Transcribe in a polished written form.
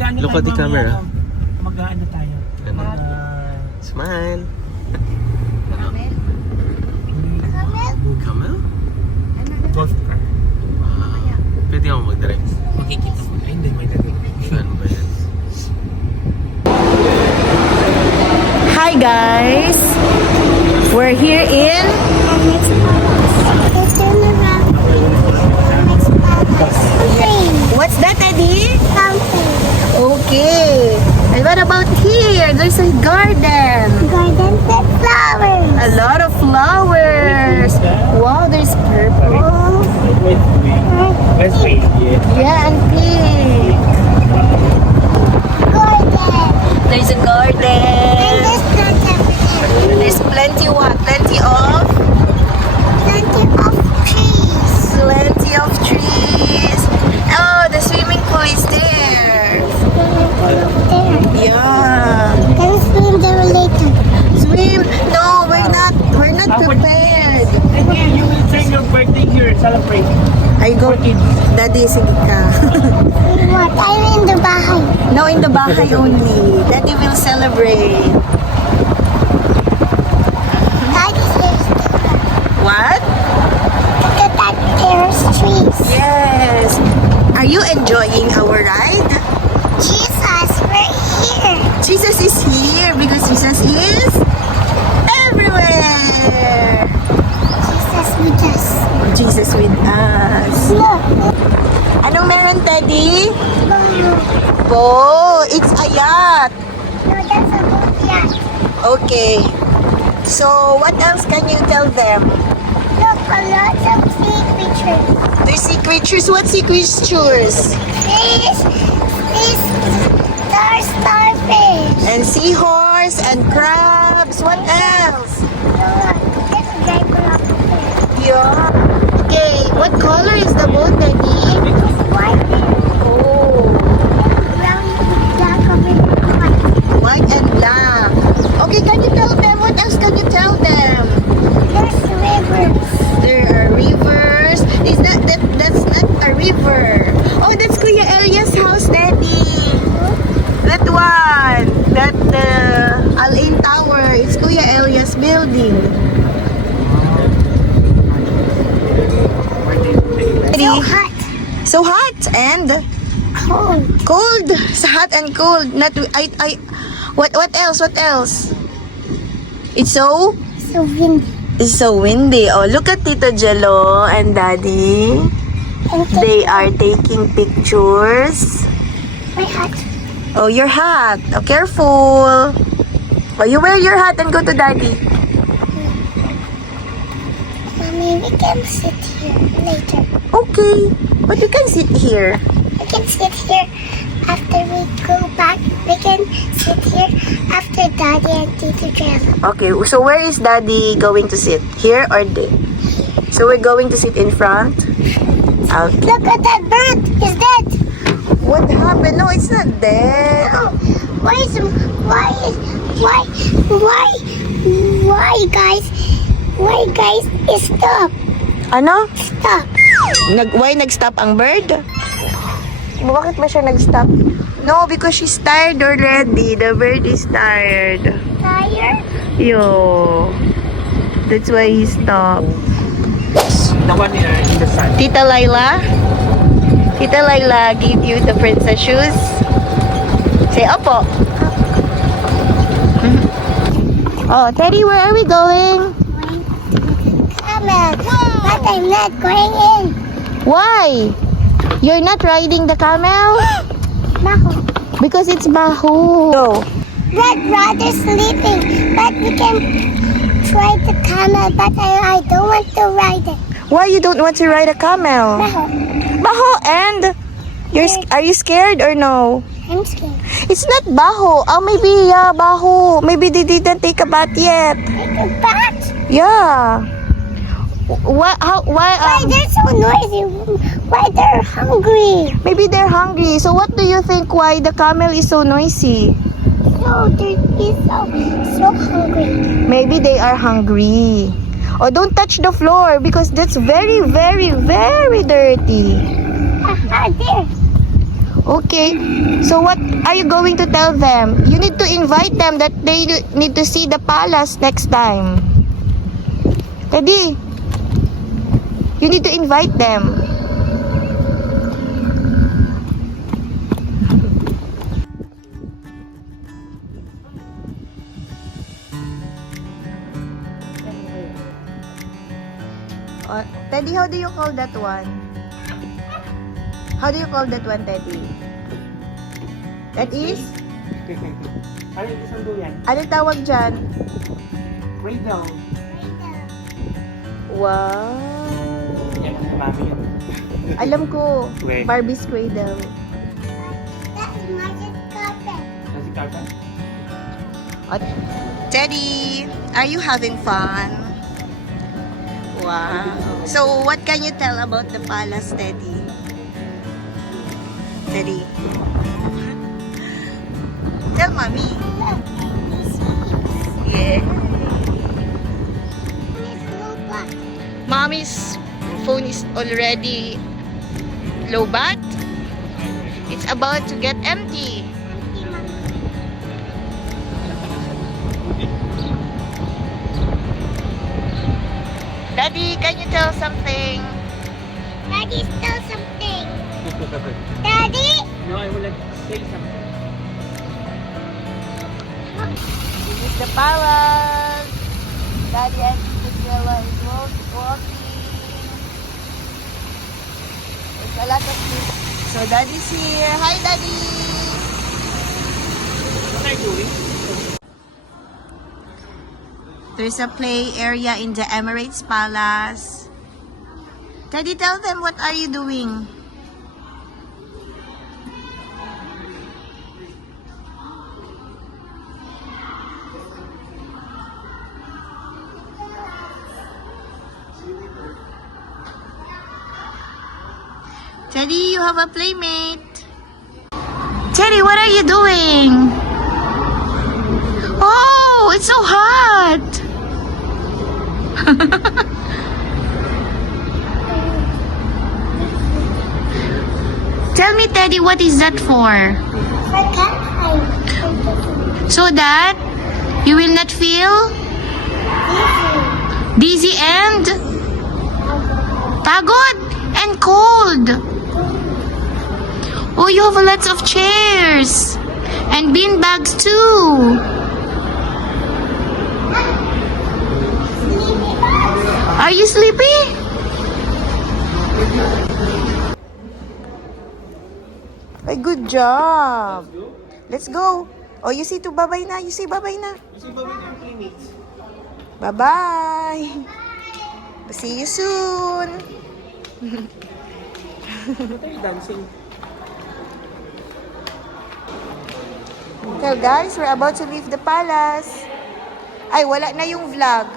Look at the camera. Mag-ano tayo? Smile. Camel? Camel? Golf car. Pwede ako mag-drive. Makikita mo. Ay, hindi. May dati. Ano ba yan? Hi guys! We're here in what's that, Eddie? Okay. And what about here? There's a garden. Garden with flowers. A lot of flowers. Wow, there's purple. Let's wait. Yeah, and pink. Garden. There's a garden. And there's plants everywhere. There's plenty what? Plenty of Trees. plenty of trees. Oh, the swimming pool is there. There. Yeah. Can we swim there later? Swim? No, we're not prepared. And then you will take your birthday here, celebrate. I go, Daddy, sige ka. What? I'm in the bahay. No, in the bahay only. Daddy will celebrate. Daddy's there's What? look at that. There's trees. Yes. Are you enjoying our ride? Jesus, we're here. Jesus is here because Jesus is everywhere. Jesus with us. Jesus with us. Look. Anong meron, Teddy? No, Oh, it's a yacht. that's a boat yacht. Okay. So, what else can you tell them? Look, a lot of sea creatures. There's sea creatures. What sea creatures? Fish. There's starfish. And seahorse and crabs. What else? Look, there's a diaper up there. Yeah. Okay. What color is the boat, Daddy? It's white there. Oh, Brown, black, over white. white and black. Okay, can you tell them? What else can you tell them? There's rivers. There are rivers. That's not a river. Oh, that's Kuya Elias' house, Daddy. That one. That Al-Ain Tower. It's Kuya Elias' building. So hot. So hot and Cold. cold. So hot and cold. Not what else? What else? It's so So windy. It's so windy. Oh, look at Tito Jello and Daddy. And They are taking pictures. my hat. Oh, your hat. Oh, careful. Oh, you wear your hat and go to Daddy. Mommy, we can sit here later. Okay. But you can sit here. We can sit here after we go back. We can sit here after Daddy and Tito Jello. Okay, so where is Daddy going to sit? Here or there? So we're going to sit in front? Okay. Look at that bird. It's dead. What happened? No, it's not dead. Oh, why guys, stop. Ano? Stop. Why nag-stop ang bird? Bakit ba siya nag-stop? No, because she's tired already. The bird is tired. Tired? Yo. That's why he stopped. The one in the sun. Tita Laila? Tita Laila gave you the princess shoes? Say, opo. Oh, Teddy, where are we going? Camel. But I'm not going in. Why? You're not riding the camel? Baho. Because it's Baho. No. Red brother sleeping, but we can try the camel, but I don't want to ride it. Why you don't want to ride a camel? Baho. Baho and are you scared or no? I'm scared. It's not Baho. Oh, maybe Baho. Maybe they didn't take a bath yet. Like a bat? Yeah. Why Why they're so noisy? Why they're hungry? maybe they're hungry. So what do you think why the camel is so noisy? No, they're so hungry. Maybe they are hungry. Oh, don't touch the floor because that's very, very, very dirty. There. Okay. So what are you going to tell them? You need to invite them that they need to see the palace next time. Teddy, you need to invite them. Teddy, how do you call that one? How do you call that one, Teddy? That is? Ano yung isang duyan? Ano tawag dyan? Cradle. Wow. Yan ang mami yun. Alam ko, Wait. Barbie's Cradle. That's magic carpet. Nasi carpet? Teddy, are you having fun? Wow. So, what can you tell about the palace, Teddy? Teddy. Tell mommy. Yeah. It's low black. Mommy's phone is already low bat. It's about to get empty. Daddy, can you tell something? Daddy, tell something. Daddy? No, I will say something. This is the palace. Daddy and Cinderella is walking. There's a lot of people. So Daddy's here. Hi, Daddy. What are you doing? There's a play area in the Emirates Palace. Daddy, tell them, what are you doing? Teddy, you have a playmate. Teddy, what are you doing? Oh, it's so hot. Tell me, Teddy, what is that for? I can't hide. So that you will not feel dizzy and pagod and cold. Oh, you have lots of chairs and bean bags too. Are you sleepy? Ay, good job. Let's go. Oh, you see to bye-bye na. You say bye-bye na. Bye-bye. See you soon. What are you dancing? So guys, we're about to leave the palace. Ay, wala na yung vlog.